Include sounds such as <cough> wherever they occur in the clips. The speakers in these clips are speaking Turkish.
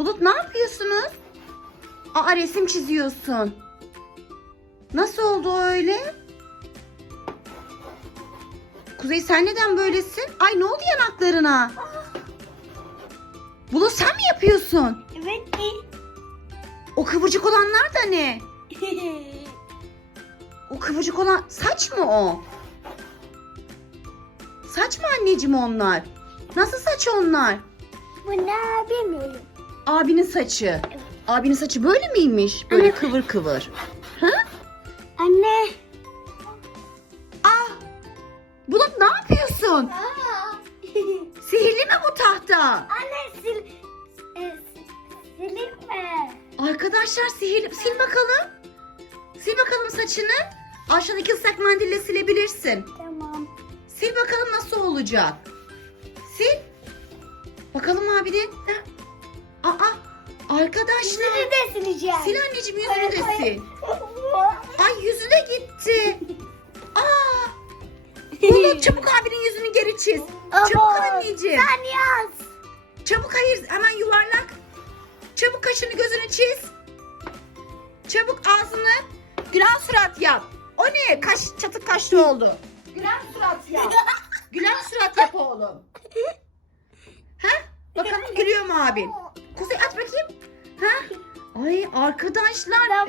Bulut ne yapıyorsunuz? Aa resim çiziyorsun. Nasıl oldu öyle? Kuzey sen neden böylesin? Ay ne oldu yanaklarına? Bulut sen mi yapıyorsun? Evet. O kıvırcık olanlar da ne? <laughs> O kıvırcık olan saç mı o? Saç mı anneciğim onlar? Nasıl saç onlar? Bu ne bilmiyorum. Abinin saçı. Abinin saçı böyle miymiş? Böyle kıvır kıvır. Ha? Anne. Ah! Bulut ne yapıyorsun? Aa. <laughs> Sihirli mi bu tahta? Anne sil. E, silirme. Arkadaşlar sihirli. Sil bakalım. Sil bakalım saçını. Aşağıdaki ıslak mendille silebilirsin. Tamam. Sil bakalım nasıl olacak. Sil. Bakalım abinin. Heh. Arkadaşlar. Yüzünü de sileceğim. Sil anneciğim yüzünü de sil. <laughs> Ay yüzü de gitti. <laughs> Aa! Bulut çabuk abinin yüzünü geri çiz. Çabuk anneciğim. Sen yaz. Çabuk hayır hemen yuvarlak. Çabuk kaşını gözünü çiz. Çabuk ağzını. Gülen surat yap. O ne? Kaş, çatık kaşlı oldu. <laughs> Gülen surat yap. Gülen surat yap oğlum. Ha? Bakalım gülüyor mu abin? Kuzey at bakayım. Ha? Ay arkadaşlar <laughs>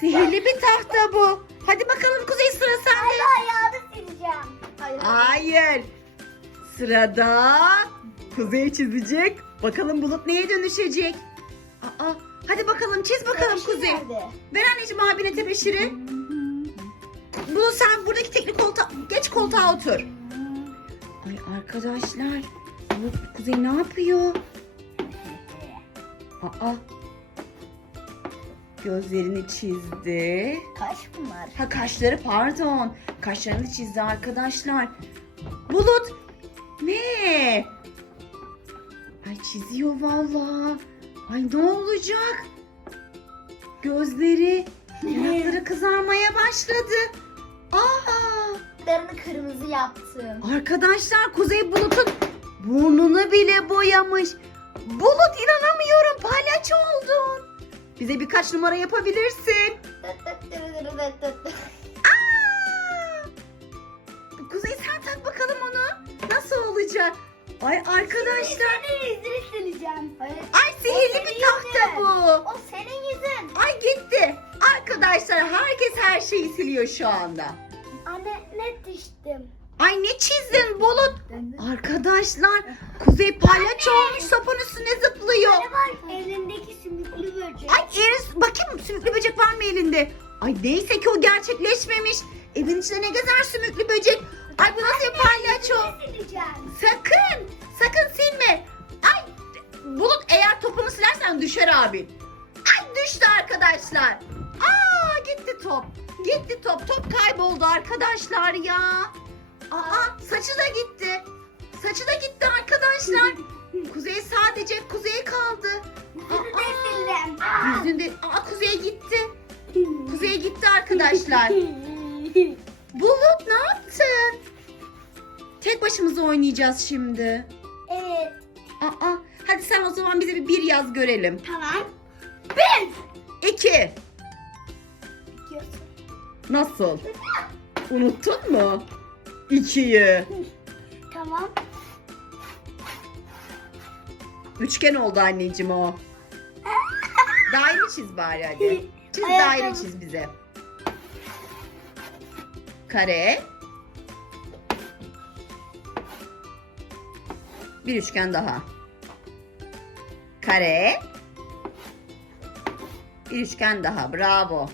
sihirli bir tahta bu. Hadi bakalım Kuzey sıra sende. Ayağını sileceğim. Hayır. Hayır. Sırada Kuzey çizecek. Bakalım bulut neye dönüşecek? Aa, hadi bakalım çiz bakalım Tebeşir Kuzey. nerede? Ver anneciğim abine tebeşiri. Bulut sen buradaki tekli koltuğa, geç koltuğa otur. Ay arkadaşlar. Bulut Kuzey ne yapıyor? Aa. Gözlerini çizdi. Kaş bunlar. Ha kaşları pardon. Kaşlarını çizdi arkadaşlar. Bulut. Ne? Ay çiziyor valla. Ay ne olacak? Gözleri, yanakları kızarmaya başladı. Aa! Dudaklarını kırmızı yaptım. Arkadaşlar Kuzey Bulut'un burnunu bile boyamış. Bulut inanamıyorum palyaço oldun. Bize birkaç numara yapabilirsin. Aa! Kuzey sen tak bakalım onu. Nasıl olacak? Ay arkadaşlar. Senin yüzünü sileceğim. Ay sihirli bir tahta bu. O senin yüzün. Ay gitti. Arkadaşlar herkes her şeyi siliyor şu anda. Anne ne düştüm? Ay ne çizdin Bulut? Arkadaşlar Kuzey palyaço olmuş sapın üstüne zıplıyor. Ne var elindeki sümüklü böcek? Ay Eris bakayım sümüklü böcek var mı elinde? Ay neyse ki o gerçekleşmemiş. Evin içinde ne gezer sümüklü böcek? Ay bu nasıl bir palyaço? Sakın, sakın silme. Ay Bulut eğer topunu silersen düşer abi. Ay düştü arkadaşlar. Aa gitti top. Gitti top. Top kayboldu arkadaşlar ya. Aa saçı da gitti. Saçı da gitti arkadaşlar. Kuzey sadece kuzey kaldı. Aa, yüzünde aa kuzey gitti. Kuzey gitti arkadaşlar. Bulut ne yaptın? Tek başımıza oynayacağız şimdi. evet. Aa, hadi sen o zaman bize bir bir yaz görelim. Tamam. İki. Nasıl? Unuttun mu? İkiyi. Tamam. Üçgen oldu anneciğim o. Daire çiz bari hadi. Çiz daire çiz bize. Kare. Bir üçgen daha. Kare. Bir üçgen daha. Bravo.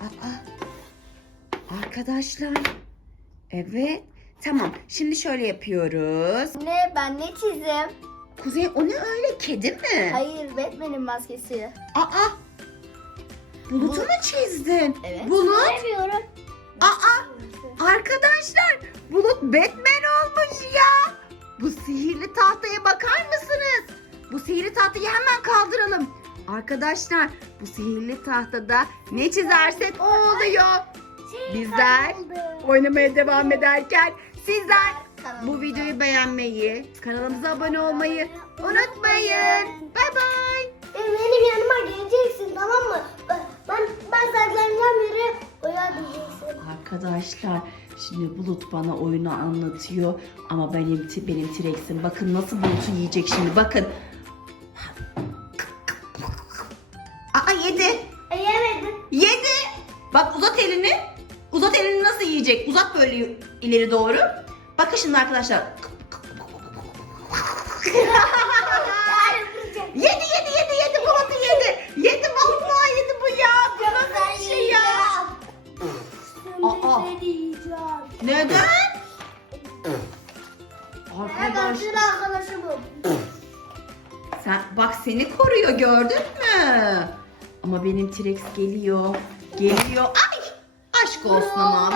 Aa, arkadaşlar. Evet. Tamam. Şimdi şöyle yapıyoruz. Ne ben ne çizdim? Kuzey o ne öyle? Kedi mi? Hayır Batman'in maskesi. Aa! Bulut'u mu çizdin? Evet. Bulut? Sevmiyorum. Aa! Arkadaşlar Bulut Batman olmuş ya. Bu sihirli tahtaya bakar mısınız? Bu sihirli tahtayı hemen kaldıralım. Arkadaşlar bu sihirli tahtada ne çizersek o oluyor. Şey Bizler kayboldu. Oynamaya devam ederken sizler bu videoyu beğenmeyi, kanalımıza abone olmayı unutmayın. Bay bay. Benim yanıma geleceksin tamam mı? Ben ben, ben saklanacağım yere diyeceksin. Arkadaşlar şimdi Bulut bana oyunu anlatıyor ama benim benim T-Rex'im bakın nasıl Bulut'u yiyecek şimdi bakın. Aa yedi. Böyle ileri doğru. Bakın şimdi arkadaşlar. Yedi yedi yedi yedi Bulut'u yedi. Yedi vallahi yedi bu ya. Bu nasıl bir şey ya? Aa. Neden? Arkadaş arkadaşımım. sen bak seni koruyor gördün mü? Ama benim T-Rex geliyor. Geliyor. Ay! Aşk olsun ama.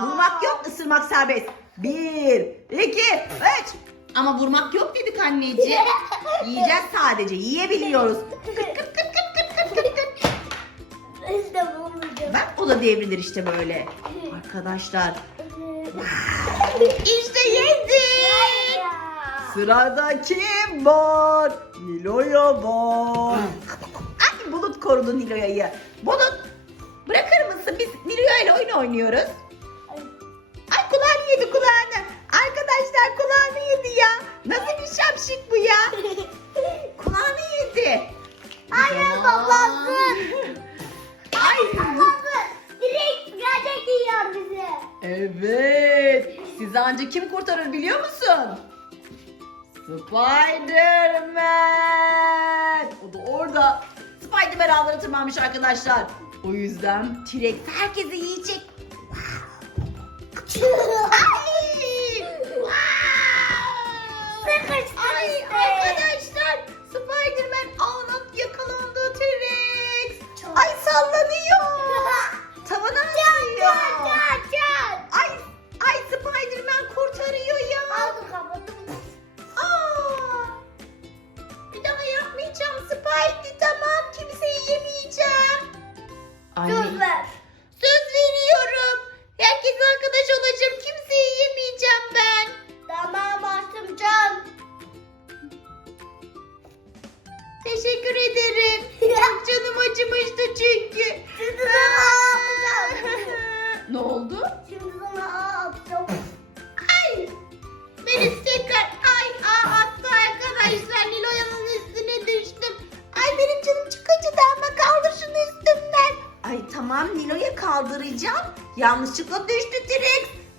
Vurmak yok, ısırmak serbest. Bir, iki, üç. Ama vurmak yok dedik anneciğim. <laughs> Yiyeceğiz sadece. Yiyebiliyoruz. Kıt kıt kıt kıt kıt kıt kıt kıt. İşte bulmayacağım. Bak o da devrilir işte böyle. Arkadaşlar. İşte yedik. Sırada kim var? Nilo'ya var. Ay Bulut korudu Nilo'ya'yı. Bulut bırakır mısın? Biz Nilo'ya ile oyun oynuyoruz. Kulağını yedi kulağını. Arkadaşlar kulağını yedi ya. Nasıl bir şapşik bu ya? <laughs> Kulağını yedi. Aman. babası. Ay. Babası. Direkt gerçek yiyor bizi. Evet. Sizi ancak kim kurtarır biliyor musun? Spider-Man. O da orada. Spider-Man ağlara tırmanmış arkadaşlar. O yüzden T-Rex herkesi yiyecek. 哈 <laughs> 哈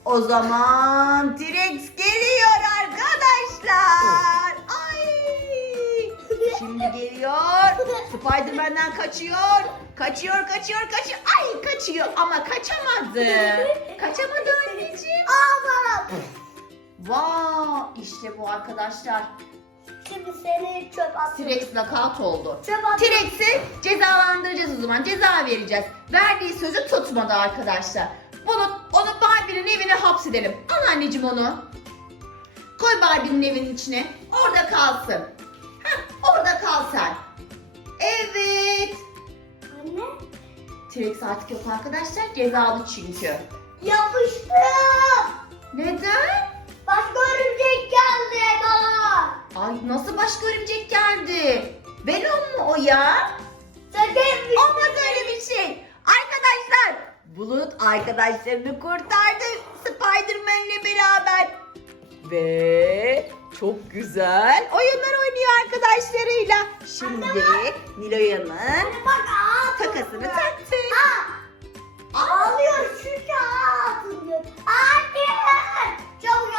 O zaman T-Rex geliyor arkadaşlar. Ay! Şimdi geliyor. Spider-Man'den kaçıyor. Kaçıyor, kaçıyor, kaçıyor. Ay kaçıyor ama kaçamadı. Kaçamadı anneciğim. Ağlam. Vay işte bu arkadaşlar. Şimdi seni çöp attım. T-Rex knockout oldu. Çöp attım. T-Rex'i cezalandıracağız o zaman. Ceza vereceğiz. Verdiği sözü tutmadı arkadaşlar. Bunu, onu Barbie'nin evine hapsedelim. Al anneciğim onu. Koy Barbie'nin evinin içine. Orada kalsın. Heh, orada kal sen. Evet. Anne. T-Rex artık yok arkadaşlar. Cezalı çünkü. Yapıştı. Neden? Başka örümcek geldi bana. Ay nasıl başka örümcek geldi? Venom mu o ya? Sakın Olmaz öyle bir şey. Bulut arkadaşlarını kurtardı Spider-Man'le beraber. Ve çok güzel oyunlar oynuyor arkadaşlarıyla. Şimdi Nilo'yanın takasını taktık. Aa, ağlıyor kağıtın diyor. Anne. Çabuk.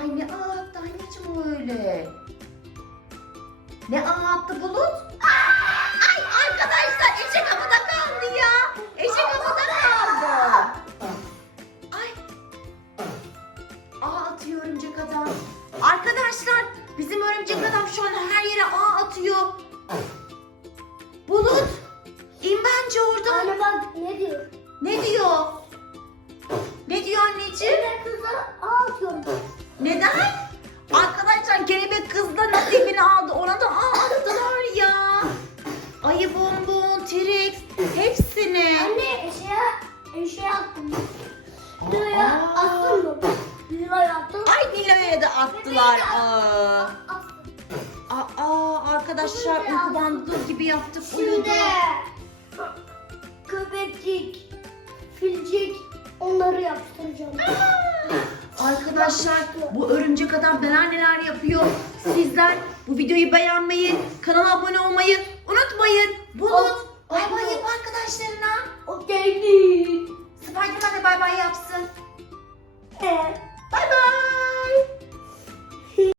Ay ne ağlattı anneciğim öyle. Ne ağlattı Bulut? Bizim örümcek adam şu an her yere ağ atıyor. Bulut. İn bence oradan. Anne bak ne diyor? Ne diyor? Ne diyor anneciğim? Kelebek kızla ağ atıyorum. Neden? Arkadaşlar kelebek kızla nasibini aldı. Ona da ağ attılar ya. Ayı bonbon, T-Rex hepsini. Anne eşeğe, eşeğe attım. Dur ya attım mı? Nilo'ya attım. Ay Nilo'ya da attılar. Aa. Aa arkadaşlar uyku bandı gibi yaptık. Şimdi köpekcik, filcik onları yaptıracağım. <gasps> Arkadaşlar bu örümcek adam neler neler yapıyor. Sizler bu videoyu beğenmeyi, kanala abone olmayı unutmayın. Bulut bay bay yap arkadaşlarına. O geldi. Spiderman da bay bay yapsın. Evet. Bye bye.